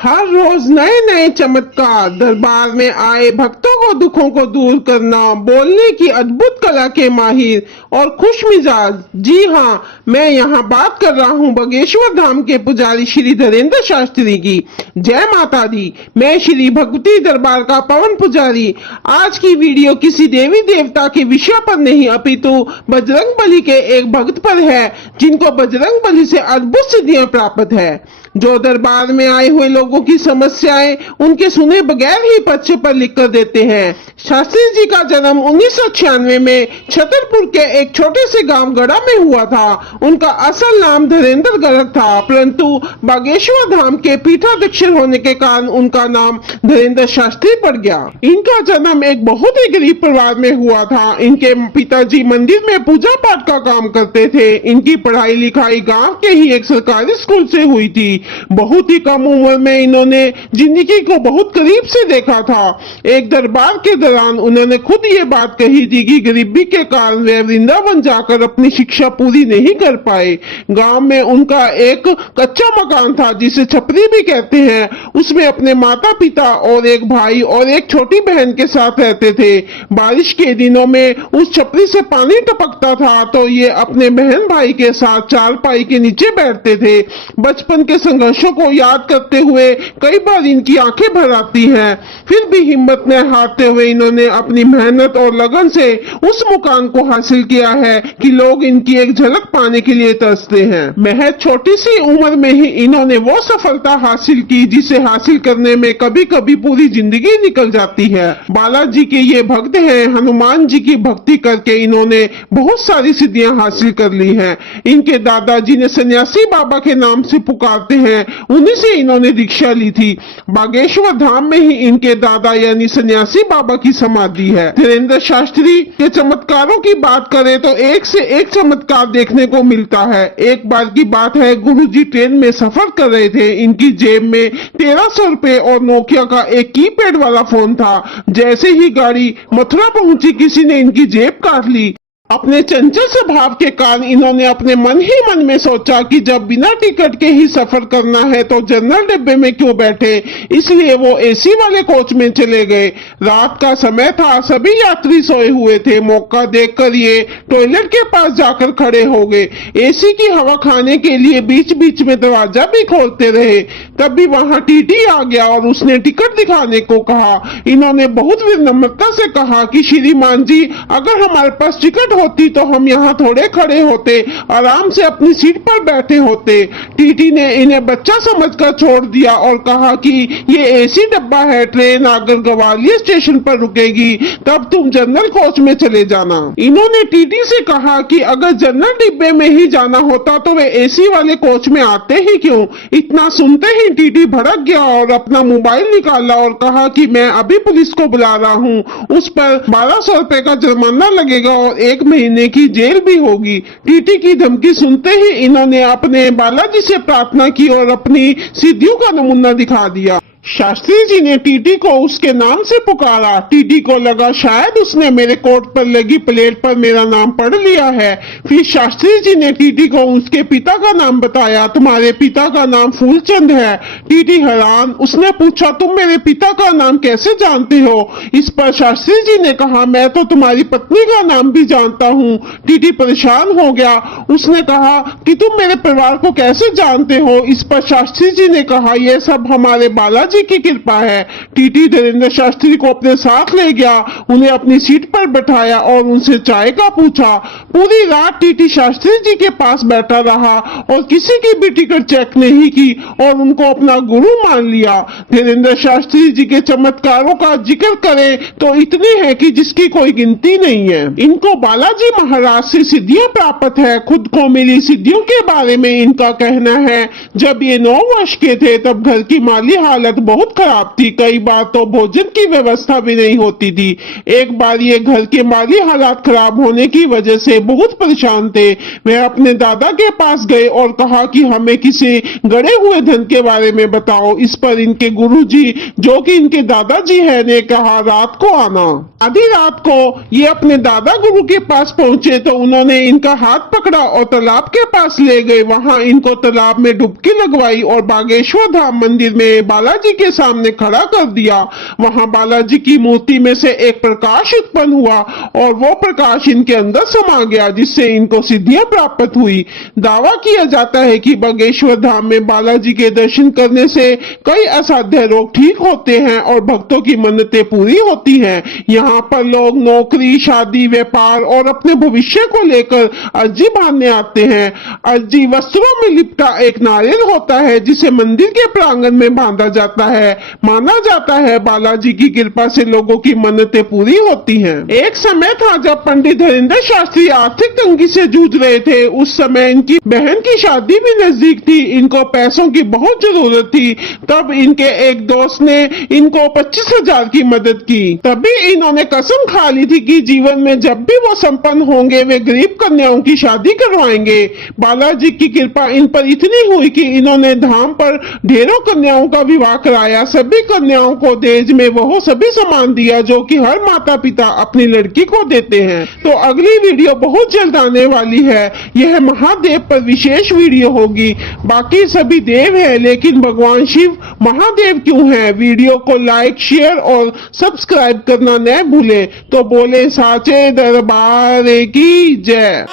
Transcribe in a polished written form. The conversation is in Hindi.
हर रोज नए नए चमत्कार, दरबार में आए भक्तों को दुखों को दूर करना, बोलने की अद्भुत कला के माहिर और खुश मिजाज। जी हाँ, मैं यहाँ बात कर रहा हूँ बागेश्वर धाम के पुजारी श्री धीरेन्द्र शास्त्री की। जय माता दी। मैं श्री भगवती दरबार का पवन पुजारी। आज की वीडियो किसी देवी देवता के विषय पर नहीं अपितु बजरंग बली के एक भक्त पर है, जिनको बजरंग बली से अद्भुत सिद्धियां प्राप्त है, जो दरबार में आए हुए लोगों की समस्याएं उनके सुने बगैर ही पर्चे पर लिख कर देते हैं। शास्त्री जी का जन्म 1996 में छतरपुर के एक छोटे से गांव गढ़ा में हुआ था। उनका असल नाम धीरेन्द्र गर्ग था, परंतु बागेश्वर धाम के पीठाध्यक्ष होने के कारण उनका नाम धीरेन्द्र शास्त्री पड़ गया। इनका जन्म एक बहुत ही गरीब परिवार में हुआ था। इनके पिताजी मंदिर में पूजा पाठ का काम करते थे। इनकी पढ़ाई लिखाई गांव के ही एक सरकारी स्कूल से हुई थी। बहुत ही कम उम्र में इन्होंने जिंदगी को बहुत करीब से देखा था। एक दरबार के दौरान उन्होंने खुद ये बात कही थी कि गरीबी के कारण वे वृंदावन जाकर अपनी शिक्षा पूरी नहीं कर पाए। गांव में उनका एक कच्चा मकान था, जिसे छपरी भी कहते हैं। उसमें अपने माता पिता और एक भाई और एक छोटी बहन के साथ रहते थे। बारिश के दिनों में उस छपरी से पानी टपकता था तो ये अपने बहन भाई के साथ चारपाई के नीचे बैठते थे। बचपन के संघर्षों को याद करते हुए कई बार इनकी आंखें भर आती हैं। फिर भी हिम्मत न हारते हुए इन्होंने अपनी मेहनत और लगन से उस मुकाम को हासिल किया है कि लोग इनकी एक झलक पाने के लिए तरसते हैं। महज छोटी सी उम्र में ही इन्होंने वो सफलता हासिल की जिसे हासिल करने में कभी कभी पूरी जिंदगी निकल जाती है। बालाजी के ये भक्त हैं। हनुमान जी की भक्ति करके इन्होंने बहुत सारी सिद्धियां हासिल कर ली हैं। इनके दादाजी ने सन्यासी बाबा के नाम से पुकारते हैं, उन्हीं से इन्होंने दीक्षा ली थी। बागेश्वर धाम में ही इनके दादा यानी सन्यासी बाबा की समाधि है। धीरेन्द्र शास्त्री के चमत्कारों की बात करें तो एक से एक चमत्कार देखने को मिलता है। एक बार की बात है, गुरुजी ट्रेन में सफर कर रहे थे। इनकी जेब में 1300 रुपए और नोकिया का एक कीपैड वाला फोन था। जैसे ही गाड़ी मथुरा पहुंची, किसी ने इनकी जेब काट ली। अपने चंचल स्वभाव के कारण इन्होंने अपने मन ही मन में सोचा कि जब बिना टिकट के ही सफर करना है तो जनरल डिब्बे में क्यों बैठे, इसलिए वो एसी वाले कोच में चले गए। रात का समय था, सभी यात्री सोए हुए थे। मौका देखकर ये टॉयलेट के पास जाकर खड़े हो गए। एसी की हवा खाने के लिए बीच बीच में दरवाजा भी खोलते रहे। तभी वहां टीटी आ गया और उसने टिकट दिखाने को कहा। इन्होंने बहुत विनम्रता से कहा कि श्रीमान जी, अगर हमारे पास टिकट होती तो हम यहाँ थोड़े खड़े होते, आराम से अपनी सीट पर बैठे होते। टीटी ने इन्हें बच्चा समझकर छोड़ दिया और कहा कि ये एसी डब्बा है, ट्रेन आकर ग्वालियर स्टेशन पर रुकेगी, तब तुम जनरल कोच में चले जाना। इन्होंने टीटी से कहा कि अगर जनरल डिब्बे में ही जाना होता तो वे एसी वाले कोच में आते ही क्यों। इतना सुनते ही टीटी भड़क गया और अपना मोबाइल निकाला और कहा कि मैं अभी पुलिस को बुला रहा हूँ, उस पर 1200 रुपए का जुर्माना लगेगा और 1 महीने की जेल भी होगी। टीटी की धमकी सुनते ही इन्होंने अपने बालाजी से प्रार्थना की और अपनी सिद्धियों का नमूना दिखा दिया। शास्त्री जी ने टीटी को उसके नाम से पुकारा। टीटी को लगा शायद उसने मेरे कोट पर लगी प्लेट पर मेरा नाम पढ़ लिया है। फिर शास्त्री जी ने टीटी को उसके पिता का नाम बताया। तुम्हारे पिता का नाम फूलचंद है। टीटी हैरान, उसने पूछा, तुम मेरे पिता का नाम कैसे जानते हो। इस पर शास्त्री जी ने कहा, मैं तो तुम्हारी पत्नी का नाम भी जानता हूँ। टीटी परेशान हो गया। उसने कहा कि तुम मेरे परिवार को कैसे जानते हो। इस पर शास्त्री जी ने कहा, यह सब हमारे बालाजी की कृपा है। टीटी धीरेन्द्र शास्त्री को अपने साथ ले गया, उन्हें अपनी सीट पर बैठाया और उनसे चाय का पूछा। पूरी रात टीटी शास्त्री जी के पास बैठा रहा और किसी की भी टिकट चेक नहीं की और उनको अपना गुरु मान लिया। धीरेन्द्र शास्त्री जी के चमत्कारों का जिक्र करें तो इतने हैं कि जिसकी कोई गिनती नहीं है। इनको बालाजी महाराज से सिद्धियां प्राप्त है। खुद को मिली सिद्धियों के बारे में इनका कहना है, जब ये 9 वर्ष के थे तब घर की माली हालत बहुत खराब थी। कई बार तो भोजन की व्यवस्था भी नहीं होती थी। एक बार ये घर के माली हालात खराब होने की वजह से बहुत परेशान थे। वह अपने दादा के पास गए और कहा कि हमें किसी गड़े हुए धन के बारे में बताओ। इस पर इनके गुरुजी, जो कि इनके दादाजी है, ने कहा रात को आना। आधी रात को ये अपने दादा गुरु के पास पहुंचे तो उन्होंने इनका हाथ पकड़ा और तालाब के पास ले गए। वहां इनको तालाब में डुबकी लगवाई और बागेश्वर धाम मंदिर में बालाजी के सामने खड़ा कर दिया। वहां बालाजी की मूर्ति में से एक प्रकाश उत्पन्न हुआ और वो प्रकाश इनके अंदर समा गया, जिससे इनको सिद्धियां प्राप्त हुई। दावा किया जाता है कि बागेश्वर धाम में बालाजी के दर्शन करने से कई असाध्य रोग ठीक होते हैं और भक्तों की मन्नतें पूरी होती हैं। यहाँ पर लोग नौकरी, शादी, व्यापार और अपने भविष्य को लेकर अर्जी बांधने आते हैं। अर्जी वस्त्रों में लिपटा एक नारियल होता है जिसे मंदिर के प्रांगण में बांधा जाता है। माना जाता है बालाजी की कृपा से लोगों की मन्नतें पूरी होती हैं। एक समय था जब पंडित हरिंदर शास्त्री आर्थिक तंगी से जूझ रहे थे। उस समय इनकी बहन की शादी भी नजदीक थी। इनको पैसों की बहुत जरूरत थी। तब इनके एक दोस्त ने इनको 25,000 की मदद की। तभी इन्होंने कसम खा ली थी कि जीवन में जब भी वो संपन्न होंगे वे गरीब कन्याओं की शादी करवाएंगे। बालाजी की कृपा इन पर इतनी हुई कि इन्होंने धाम पर ढेरों कन्याओं का विवाह कराया। सभी कन्याओं को दहेज में वो सभी सामान दिया जो कि हर माता पिता अपनी लड़की को देते हैं। तो अगली वीडियो बहुत जल्द आने वाली है। यह महादेव पर विशेष वीडियो होगी। बाकी सभी देव है लेकिन भगवान शिव महादेव क्यों है? वीडियो को लाइक, शेयर और सब्सक्राइब करना न भूले। तो बोले साचे दरबार की जय।